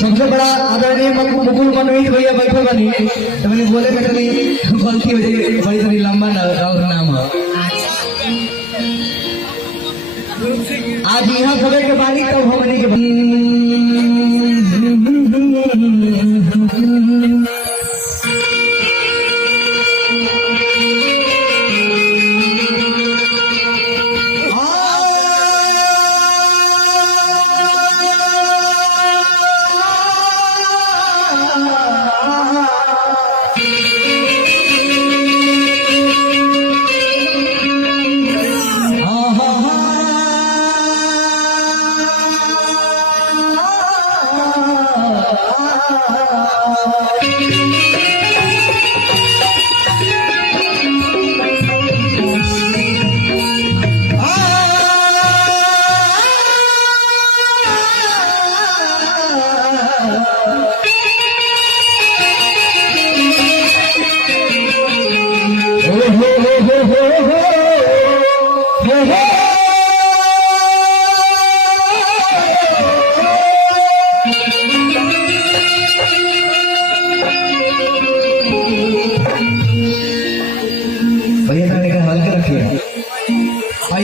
सबसे बड़ा आदरणीय मुकुल मनोहित भैया बैठे बनी तो मैंने बोले कि तनी गलती हो जाए बड़ी तनी लंबा नाम है। आज यहाँ खबर के बारी तब हमने के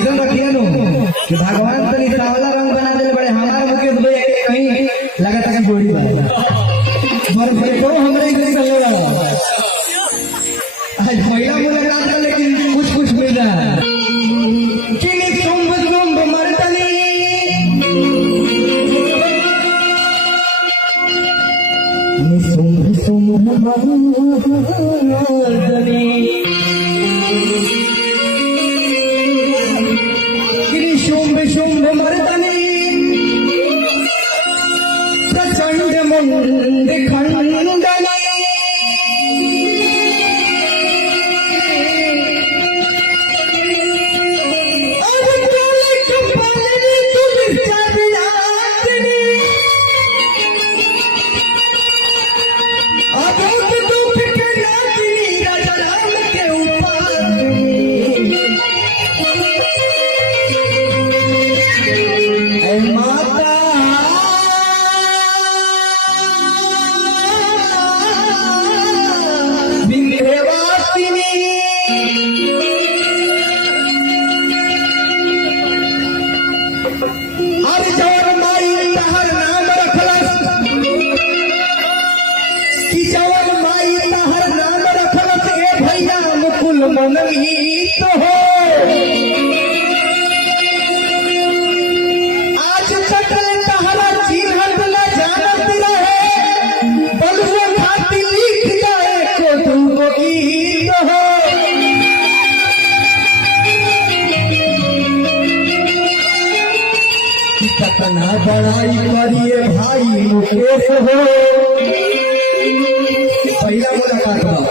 कि भगवान तनी सावला रंग बना दे बड़े हमारे मुकेश भैया के कहीं लगा था जोड़ी पर भाई को हमरे के चल रहा आज भैया मुलाकात कर लेकिन कुछ मिल रहा है कि तुम मरतनी सुम मरतनी शुंभ मर्दनी प्रचंड मुंड खंडनी मनमीत हो आज तक तहरा चिन्हत न जानत रहे बलुआ खाती लिख जाए को तुमको गीत हो कितना बड़ाई करिए भाई मुकेश हो पहला मुलाकात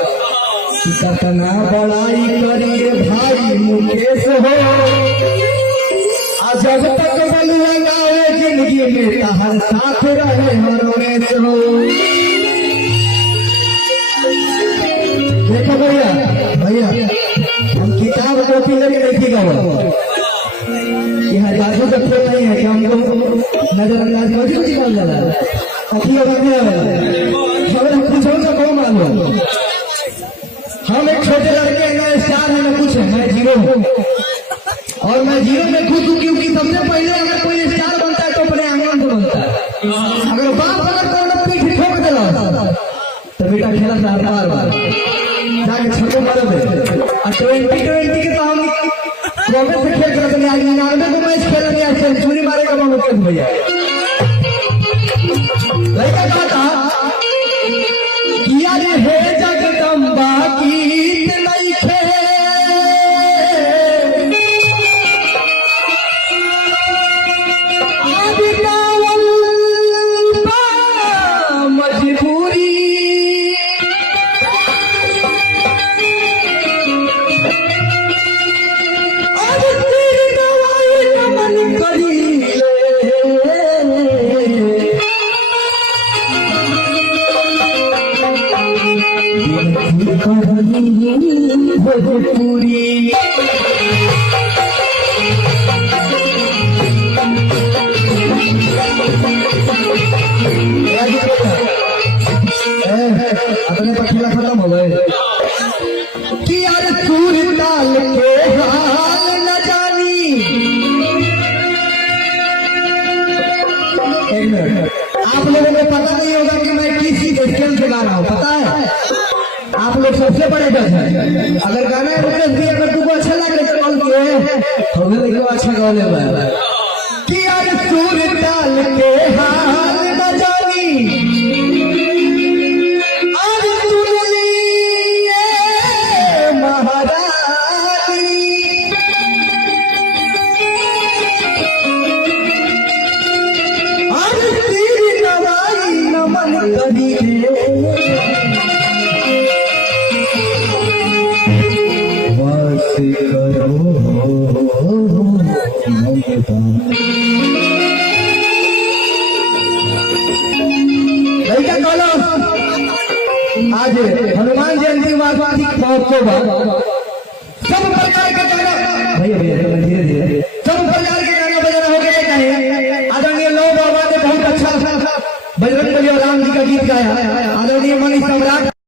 कितना बड़ाई करिए भाई मुकेश हो जब तक बलुआ गावे जिंदगी में तहर साथ रहे रमेश हो। देखो भैया हम किताब कॉपी लगे नहीं गए कि हजारों का फोन नहीं है कि हमको नजरअंदाज निकाल जाला खबर पूछो तो कौन मालूम हम एक छोटे लड़के हैं स्टार है ना कुछ है मैं जीरो हूँ और मैं जीरो में खुश हूँ क्योंकि सबसे पहले अगर कोई स्टार बनता है तो अपने आंगन से बनता है। अगर बाप अगर तो पीठ ठोक देना तो बेटा खेला था बार जाके छक्को मारो दे और 2020 के तो हम कॉलेज से खेल रहे थे आज 99 को मैच खेल रहे हैं सेंचुरी मारेगा मुकेश भैया लड़का कहा था किया रे हे जगदम्बा गीत नहीं थे मजबूरी अब तेरी दवाई नमन करी भोजपुरी अपने पखेला खत्म हो गए कि यार सूर ताल के हाल न जानी। एक मिनट, आप लोगों को पता नहीं होगा कि मैं किस स्केल से गा रहा हूँ, पता है? आप लोग सबसे बड़े जज हैं। अगर गाना रुकेश भी अगर तुमको अच्छा लग रहा है कॉल किए तो भी देखो अच्छा गा ले कि यार सूर ताल के हाल न जानी आज सुन लिए महारानी आज तेरी नवाई नमन करी वास करो आज हनुमान जयंती वार्षिक महोत्सव सब प्रकार के गाना भैया धीरे धीरे सब प्रकार के गाना बजाना हो गया नहीं। आदरणीय लो बाबा ने बहुत अच्छा बजरंग बली और राम जी का गीत गाया। आदरणीय मनीष सम्राट